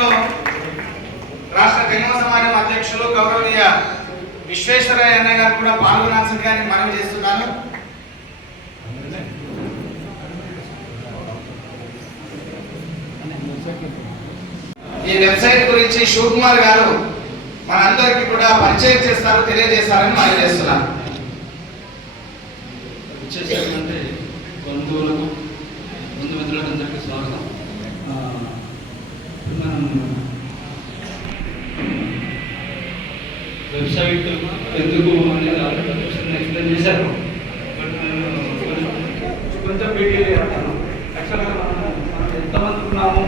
కార్యక్రమంలో రాష్ట్ర జంగమ సమాజం అధ్యక్షులు గౌరవనీయ విశ్వేశ్వరయ్య అన్న గారు కూడా పాల్గొనాల్సిందిగా నేను మనవి చేస్తున్నాను. ఈ వెబ్సైట్ గురించి శివకుమార్ గారు మనందరికీ కూడా పరిచయం చేస్తారు, తెలియజేస్తారని మనవి చేస్తున్నాను. బంధువులకు బంధుమిత్రులకు అందరికీ స్వాగతం. మనం వెబ్సైట్ ఎందుకు అనేది ఎక్స్ప్లెయిన్ చేశారు. బట్ నేను కొంచెం డీటెయిల్ అంటాను. యాక్చువల్గా మనం ఎంతమంది ఉన్నాము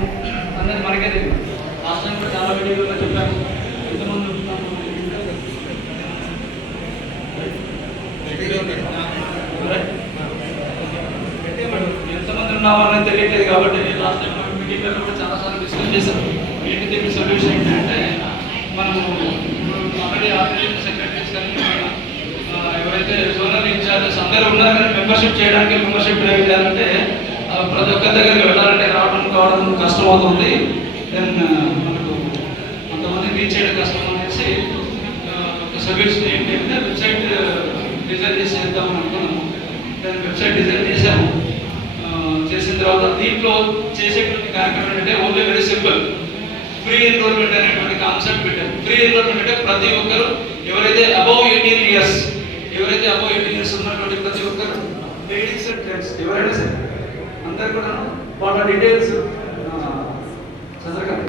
అనేది మనకే తెలియదు. లాస్ట్ టైం కూడా చాలా వీడియోలో చెప్పాము ఎంతమంది ఉంటున్నాము. ఎంతమంది ఉన్నామని తెలియట్లేదు కాబట్టి లాస్ట్ టైం మీటింగ్లో కూడా చాలాసార్లు డిస్కస్ చేశాం. ఏంటి సొల్యూషన్ ఏంటంటే మనము ఆల్రెడీ ఆర్గనైజేషన్ సెక్రటరీస్ కానీ ఎవరైతే జోనల్ ఇన్ఛార్జెస్ అందరూ ఉన్నారు కానీ మెంబర్షిప్ చేయడానికి మెంబర్షిప్ డ్రైవ్ చేయాలంటే ప్రతి ఒక్కరి దగ్గరికి వెళ్ళాలంటే రావడం కావడం కష్టం అవుతుంది. దెన్ మనకు కొంతమంది రీచ్ చేయడం కష్టం అనేసి ఒక సొల్యూషన్ ఏంటి అంటే వెబ్సైట్ డిజైన్ చేసి చేద్దామని అనుకున్నాము. దాని వెబ్సైట్ డిజైన్ చేసాము. చేసిన తర్వాత దీంట్లో చేసేటువంటి కార్యక్రమం ఏంటంటే only very simple free enrollment అనేటువంటి కాన్సెప్ట్ పెట్టారు. ఫ్రీ ఎన్రోల్మెంట్ అంటే ప్రతి ఒక్కరు ఎవరైతే అబౌవ్ 18 ఇయర్స్ ఉన్నటువంటి ప్రతి ఒక్కరు లేడీస్ అండ్ జెంట్స్ ఎవరైనా సరే అందరు కూడా వాళ్ళ డీటెయిల్స్ చదవగలరు.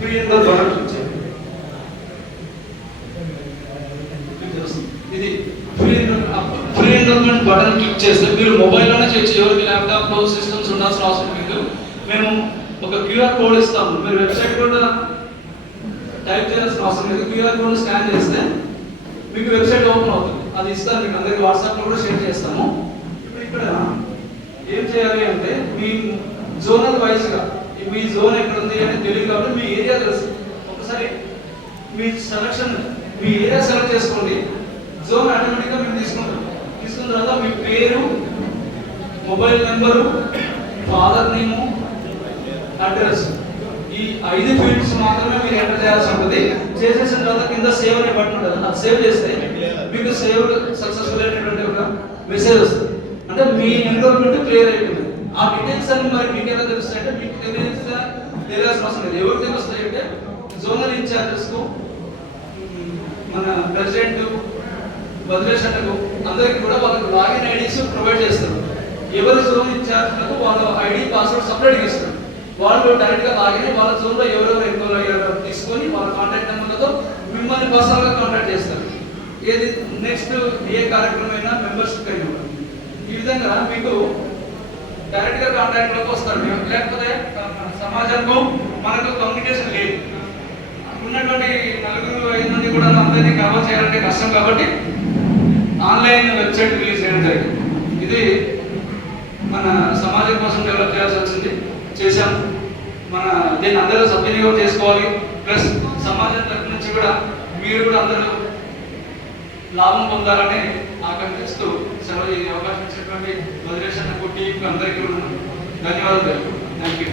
ఫ్రీ ఎన్రోల్మెంట్ ఇది ఫ్రీ ఎన్రోల్మెంట్ బటన్ క్లిక్ చేస్తే మీరు మొబైల్లోనే చేయొచ్చు. ఎవరికి ల్యాప్టాప్లో సిస్టమ్స్ ఉండాల్సిన అవసరం లేదు. మేము ఒక క్యూఆర్ కోడ్ ఇస్తాము. మీరు వెబ్సైట్ కూడా టైప్ చేయాల్సిన అవసరం లేదు. క్యూఆర్ కోడ్ స్కాన్ చేస్తే మీకు వెబ్సైట్ ఓపెన్ అవుతుంది. అది ఇస్తాను మీకు అందరికి వాట్సాప్లో కూడా షేర్ చేస్తాము. ఇప్పుడు ఇక్కడ ఏం చేయాలి అంటే మీ జోనల్ వైజ్గా మీ జోన్ ఎక్కడ ఉంది అని తెలియదు కాబట్టి మీ ఏరియా తెలుసు. ఒకసారి మీ సెలక్షన్ మీ ఏరియా సెలెక్ట్ చేసుకోండి. జోన్ ఆటోమేటిక్గా మేము తీసుకుంటాం. తీసుకున్న తర్వాత మీ పేరు, mobile number, father name, address ఈ 5 ఫీల్డ్స్ మాత్రమే మీరు ఎంటర్ చేయాల్సి ఉంటుంది. చేసేసిన తర్వాత కింద సేవ్ అనే బటన్ ఉంటుంది. అది సేవ్ చేస్తే మీకు సేవ్ సక్సెస్ఫుల్ అయినటువంటి ఒక మెసేజ్ వస్తుంది. అంటే మీ ఎన్రోల్మెంట్ క్లియర్ అయిపోయింది. ఆ డీటెయిల్స్ అన్ని మరి మీకు ఎలా తెలుస్తాయంటే మీకు తెలియాల్సిన అవసరం లేదు. ఎవరు తెలుస్తాయంటే జోనల్ ఇన్ఛార్జెస్కు, మన ప్రెసిడెంట్, వదిలేసినట్టు అందరికీ కూడా వాళ్ళకి లాగిన్ ఐడీస్ ప్రొవైడ్ చేస్తారు. ఎవరి జోన్ ఇన్ఛార్జ్లకు వాళ్ళ ఐడి పాస్వర్డ్ సపరేట్గా ఇస్తారు. వాళ్ళు డైరెక్ట్గా లాగిన్ వాళ్ళ జోన్లో ఎవరెవరు ఎన్రోల్ అయ్యారో తీసుకొని వాళ్ళ కాంటాక్ట్ నెంబర్లతో మిమ్మల్ని పర్సనల్గా కాంటాక్ట్ చేస్తారు. ఏది నెక్స్ట్ ఏ కార్యక్రమం అయినా మెంబర్షిప్ అయినా ఈ విధంగా మీకు డైరెక్ట్గా కాంటాక్ట్లోకి వస్తారు. లేకపోతే సమాజంలో మనకు కమ్యూనికేషన్ లేదు. ఉన్నటువంటి 4-5 మంది కూడా అందరినీ కవర్ చేయాలంటే కష్టం కాబట్టి ఆన్లైన్ వెబ్సైట్ రిలీజ్ చేయడం జరిగింది. ఇది మన సమాజం కోసం డెవలప్ చేయాల్సి వచ్చింది, చేశాం. మన దీన్ని అందరూ సద్వినియోగం చేసుకోవాలి. ప్లస్ సమాజం తరఫు నుంచి కూడా మీరు కూడా అందరూ లాభం పొందాలని ఆకాంక్షిస్తూ సెలవు అవకాశం ఇచ్చినటువంటి వదిలేసిన టీంకి అందరికీ ధన్యవాదాలు. Thank you.